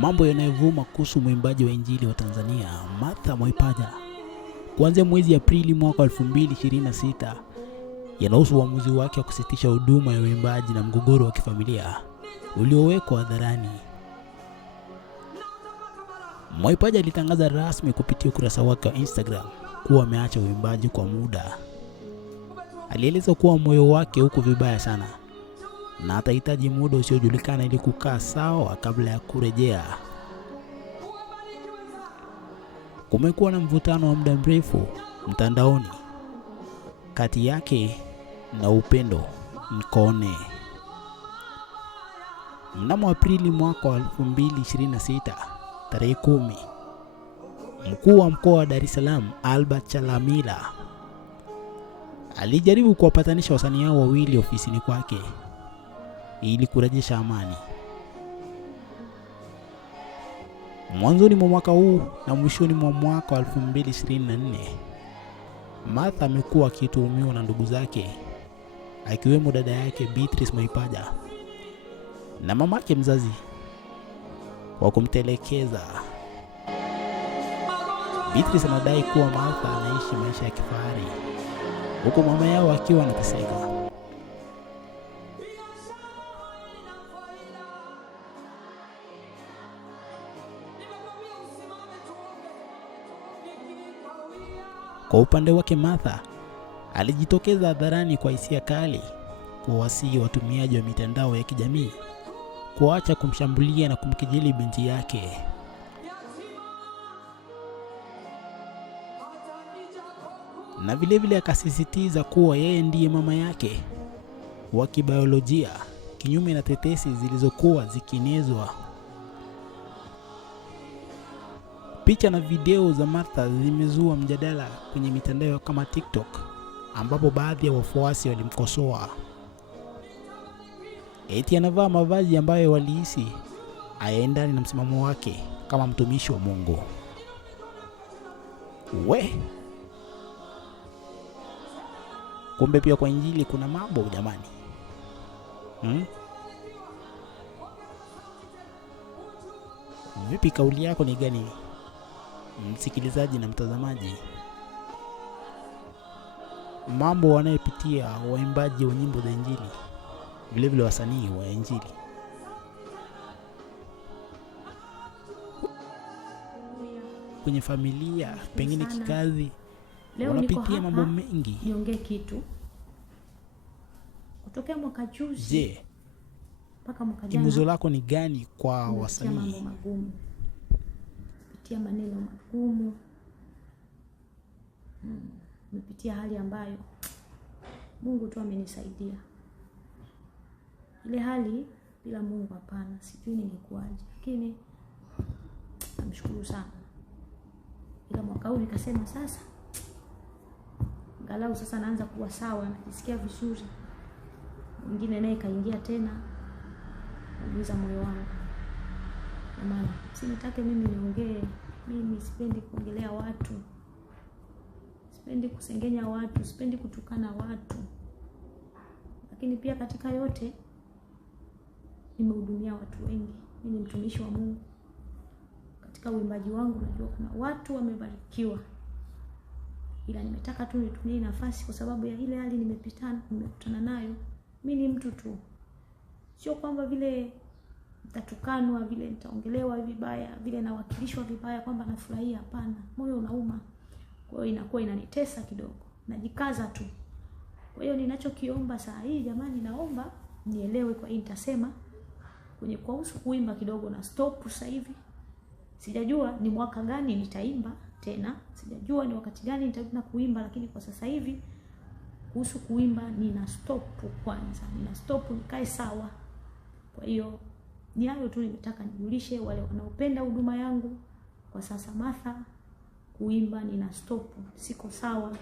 Mambo yanayovuma kuhusu mwimbaji wa injili wa Tanzania, Martha Mwaipaja, kuanzia mwezi Aprili mwaka 2026 yanahusu uamuzi wake wa kusitisha huduma ya uimbaji na mgogoro wa kifamilia uliowekwa hadharani. Mwaipaja alitangaza rasmi kupitia ukurasa wake wa Instagram kuwa ameacha uimbaji kwa muda. Alieleza kuwa moyo wake uko vibaya sana na atahitaji muda usiojulikana ili kukaa sawa kabla ya kurejea. Kumekuwa na mvutano wa muda mrefu mtandaoni kati yake na Upendo Nkone. Mnamo Aprili mwaka wa 2026, tarehe 10, mkuu wa mkoa wa Dar es Salaam Albert Chalamila alijaribu kuwapatanisha wasanii hao wawili ofisini kwake ili kurejesha amani. Mwanzoni mwa mwaka huu na mwishoni mwa mwaka wa 2024, Martha amekuwa akituhumiwa na ndugu zake, akiwemo dada yake Beatrice Mwaipaja na mamake mzazi, kwa kumtelekeza. Beatrice anadai kuwa Martha anaishi maisha ya kifahari huku mama yao akiwa anateseka. Kwa upande wake, Martha alijitokeza hadharani kwa hisia kali kuwasihi watumiaji wa mitandao ya kijamii kuacha kumshambulia na kumkejeli binti yake. Na vilevile akasisitiza kuwa yeye ndiye mama yake wa kibiolojia, kinyume na tetesi zilizokuwa zikienezwa. Picha na video za Martha zimezua mjadala kwenye mitandao kama TikTok, ambapo baadhi ya wafuasi walimkosoa eti anavaa mavazi ambayo walihisi hayaendani na msimamo wake kama mtumishi wa Mungu. Kumbe pia kwa injili kuna mambo jamani. Vipi, kauli yako ni gani, msikilizaji na mtazamaji? Mambo wanayopitia waimbaji wa nyimbo za injili, vile vile wasanii wa injili. Kwenye familia, pengine kikazi, wanapitia mambo mengi. Niongee kitu. Kutokea mwaka juzi, je, mpaka mwaka jana, himizo lako ni gani kwa wasanii? Mambo magumu. Pitia maneno magumu. Nimepitia hali ambayo Mungu tu amenisaidia. Ile hali bila Mungu hapana, sijui ningekuaje. Lakini namshukuru sana. Ila mwaka huu nikasema sasa angalau sasa naanza kuwa sawa, najisikia vizuri. Mwingine naye kaingia tena, nauliza moyo wangu. Maana sinitake mimi niongee, mimi sipendi kuongelea watu. Sipendi kusengenya watu, sipendi kutukana watu. Lakini pia katika yote nimehudumia watu wengi. Mimi ni mtumishi wa Mungu. Katika uimbaji wangu najua kuna watu wamebarikiwa. Ila nimetaka tu nitumie nafasi kwa sababu ya ile hali nimekutana nayo. Mimi ni mtu tu. Sio kwamba vile nitatukanwa, vile nitaongelewa vibaya, vile nawakilishwa vibaya kwamba nafurahia, hapana. Moyo unauma. Kwa hiyo inakuwa inanitesa kidogo. Najikaza tu. Kwa hiyo ninachokiomba saa hii jamani, naomba nielewe. Kwa hiyo nitasema kwenye kuhusu kuimba kidogo na stop sasa hivi. Sijajua ni mwaka gani nitaimba tena. Sijajua ni wakati gani nitaanza kuimba, lakini kwa sasa hivi kuhusu kuimba nina stop kwanza. Nina stop nikae sawa. Kwa hiyo ni hayo tu nimetaka nijulishe wale wanaopenda huduma yangu. Kwa sasa Martha, kuimba nina stop, siko sawa.